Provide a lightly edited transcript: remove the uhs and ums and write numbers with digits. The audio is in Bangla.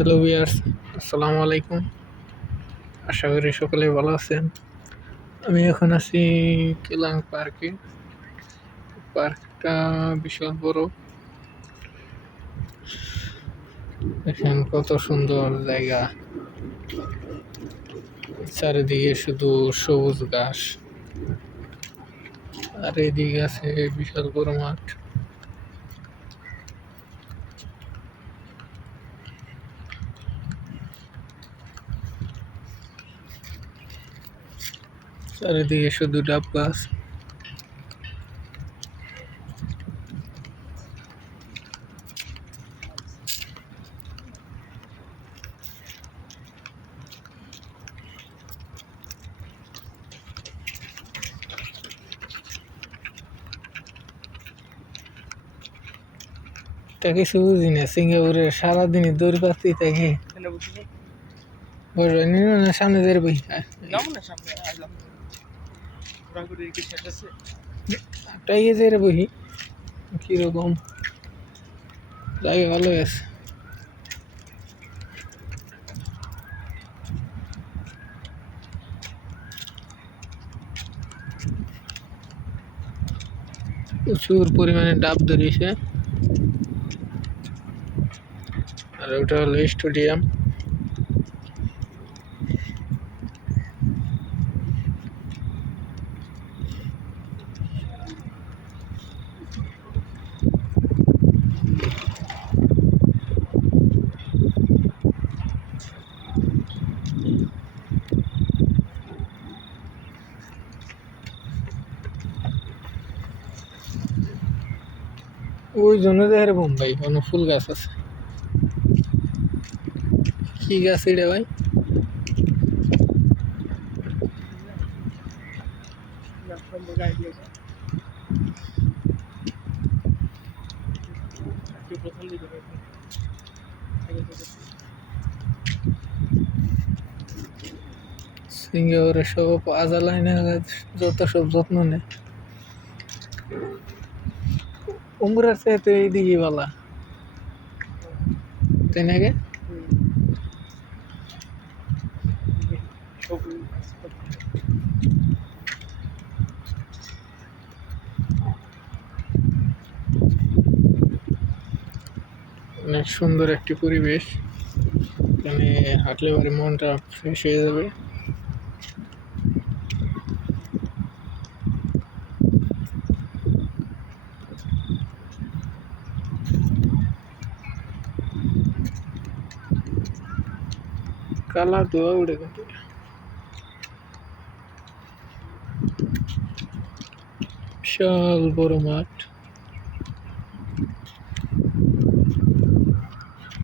হ্যালো ভিউয়ার্স, আসসালামু আলাইকুম। আশা করি সকলে ভালো আছেন। আমি এখন আছি কেলাং পার্কে। পার্কটা বিশাল বড়। দেখেন কত সুন্দর জায়গা, চারিদিকে শুধু সবুজ ঘাস, আর এদিকে আছে বিশাল বড় মাঠ। চারিদিকে শুধু ডাব গাছ। তা কিছু বুঝি না, সিঙ্গাপুরে সারাদিনই দৌড় পাচ্ছি তাকে সামনে দিয়ে বই টাইগে যে বহি কিরকম জায়গা ভালো আছে। প্রচুর পরিমাণে ডাব ধরিয়েছে। আর ওটা হলো স্টেডিয়াম। ওই জন্য দেখে বোম্বাই কোনো ফুল গাছ আছে। কি গাছ এটা ভাই? সিঙ্গাপুরে সব আজালাইনে যত সব যত্ন নেয়। উমরার চাইতে এইদিকে বালা, তাই নাকি? অনেক সুন্দর একটি পরিবেশ, এখানে হাঁটলে পরে মনটা ফ্রেশ হয়ে যাবে। কালা ধোয়া উড়ে কিন্তু বিশাল বড় মাঠ।